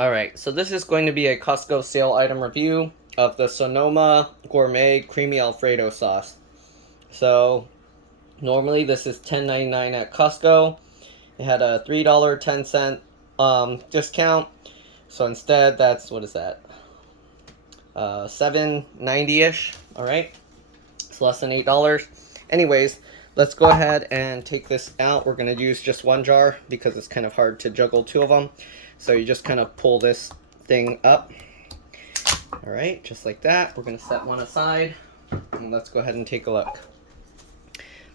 Alright, so this is going to be a Costco sale item review of the Sonoma Gourmet Creamy Alfredo sauce. So, normally this is $10.99 at Costco. It had a $3.10 discount. So instead, that's, what is that? $7.90-ish, alright? It's less than $8. Anyways, let's go ahead and take this out. We're going to use just one jar because it's kind of hard to juggle two of them. So you just kind of pull this thing up. Alright, just like that. We're going to set one aside. And let's go ahead and take a look.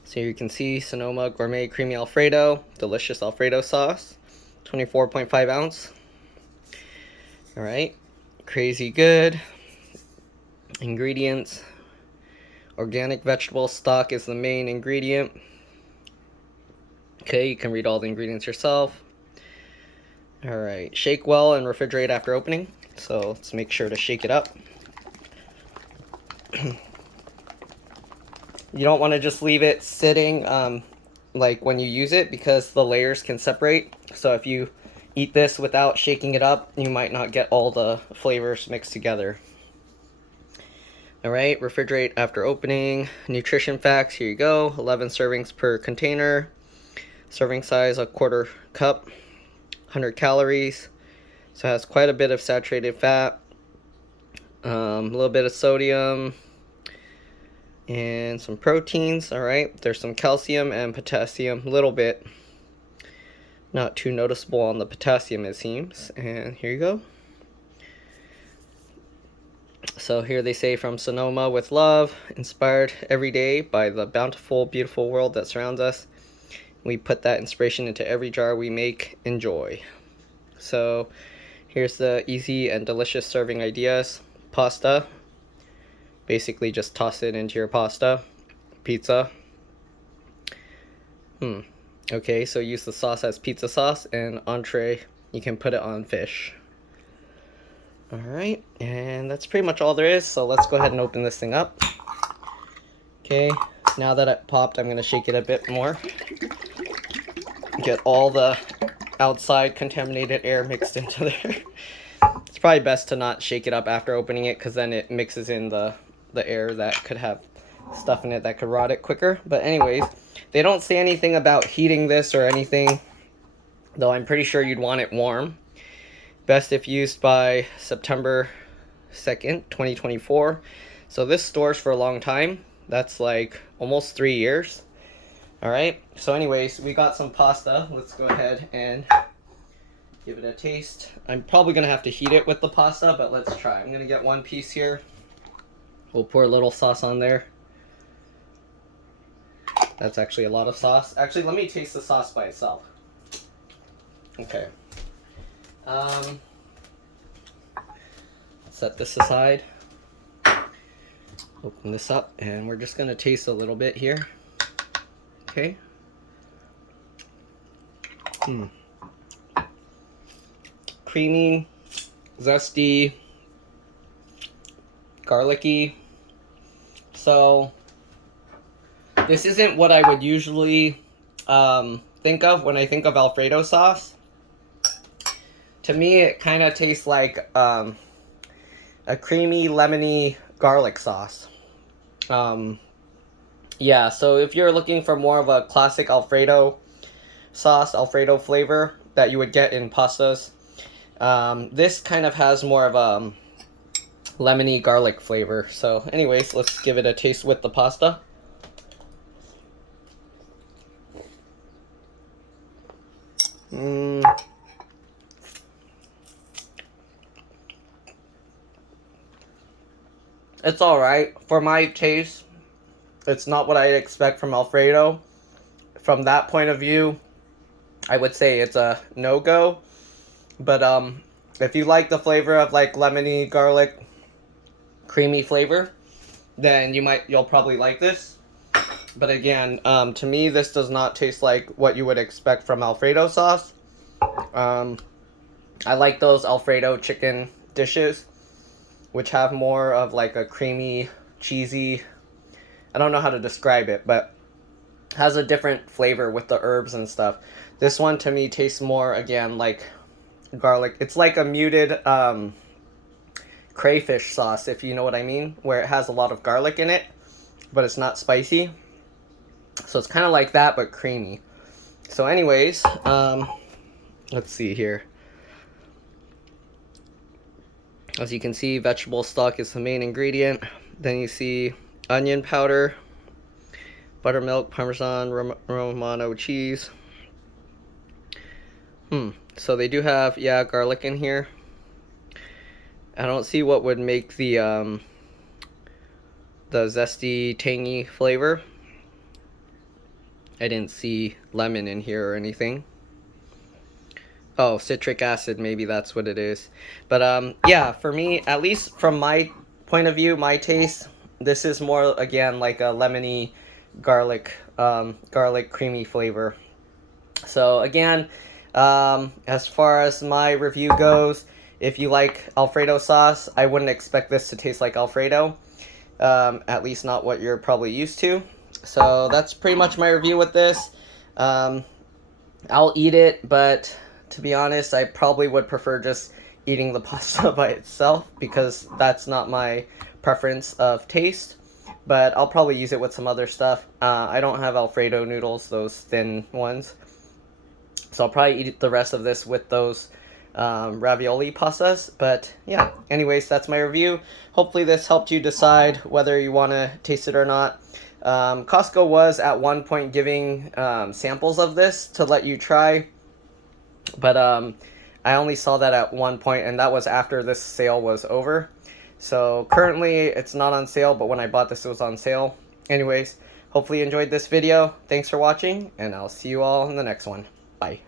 So here you can see Sonoma Gourmet Creamy Alfredo. Delicious Alfredo sauce. 24.5 ounce. Alright, crazy good. Ingredients. Organic vegetable stock is the main ingredient. Okay, you can read all the ingredients yourself. Alright, shake well and refrigerate after opening. So let's make sure to shake it up. You don't want to just leave it sitting like when you use it, because the layers can separate. So if you eat this without shaking it up, you might not get all the flavors mixed together. Alright, refrigerate after opening. Nutrition facts, here you go. 11 servings per container. Serving size, a quarter cup. 100 calories. So it has quite a bit of saturated fat. A little bit of sodium. And some proteins, alright. There's some calcium and potassium, a little bit. Not too noticeable on the potassium, it seems. And here you go. So here they say, from Sonoma with love, inspired every day by the bountiful, beautiful world that surrounds us. We put that inspiration into every jar we make. Enjoy. So here's the easy and delicious serving ideas. Pasta. Basically just toss it into your pasta. Pizza. Okay, so use the sauce as pizza sauce, and entree, you can put it on fish. Alright, and that's pretty much all there is, so let's go ahead and open this thing up. Okay, now that it popped, I'm going to shake it a bit more. Get all the outside contaminated air mixed into there. It's probably best to not shake it up after opening it, because then it mixes in the air that could have stuff in it that could rot it quicker. But anyways, they don't say anything about heating this or anything, though I'm pretty sure you'd want it warm. Best if used by September 2nd, 2024. So this stores for a long time. That's like almost 3 years. Alright, so anyways, we got some pasta. Let's go ahead and give it a taste. I'm probably going to have to heat it with the pasta, but let's try. I'm going to get one piece here. We'll pour a little sauce on there. That's actually a lot of sauce. Actually, let me taste the sauce by itself. Okay. Set this aside. Open this up, and we're just going to taste a little bit here. Okay. Creamy, zesty, garlicky. So this isn't what I would usually think of when I think of Alfredo sauce. To me, it kind of tastes like a creamy, lemony garlic sauce. Yeah, so if you're looking for more of a classic Alfredo sauce, Alfredo flavor that you would get in pastas, this kind of has more of a lemony garlic flavor. So anyways, let's give it a taste with the pasta. It's alright. For my taste, it's not what I expect from Alfredo. From that point of view, I would say it's a no-go. But if you like the flavor of like lemony, garlic, creamy flavor, then you'll probably like this. But again, to me, this does not taste like what you would expect from Alfredo sauce. I like those Alfredo chicken dishes, which have more of like a creamy, cheesy, I don't know how to describe it, but has a different flavor with the herbs and stuff. This one to me tastes more, again, like garlic. It's like a muted crayfish sauce, if you know what I mean, where it has a lot of garlic in it, but it's not spicy. So it's kind of like that, but creamy. So anyways, let's see here. As you can see, vegetable stock is the main ingredient. Then you see onion powder, buttermilk, Parmesan, Romano cheese. So they do have, yeah, garlic in here. I don't see what would make the zesty, tangy flavor. I didn't see lemon in here or anything. Oh, citric acid, maybe that's what it is. But yeah, for me, at least from my point of view, my taste, this is more, again, like a lemony garlic creamy flavor. So again, as far as my review goes, if you like Alfredo sauce, I wouldn't expect this to taste like Alfredo. At least not what you're probably used to. So that's pretty much my review with this. I'll eat it, but to be honest, I probably would prefer just eating the pasta by itself, because that's not my preference of taste. But I'll probably use it with some other stuff. I don't have Alfredo noodles, those thin ones. So I'll probably eat the rest of this with those ravioli pastas. But yeah, anyways, that's my review. Hopefully this helped you decide whether you want to taste it or not. Costco was at one point giving samples of this to let you try. But I only saw that at one point, and that was after this sale was over. So currently it's not on sale, but when I bought this it was on sale. Anyways, hopefully you enjoyed this video. Thanks for watching, and I'll see you all in the next one. Bye.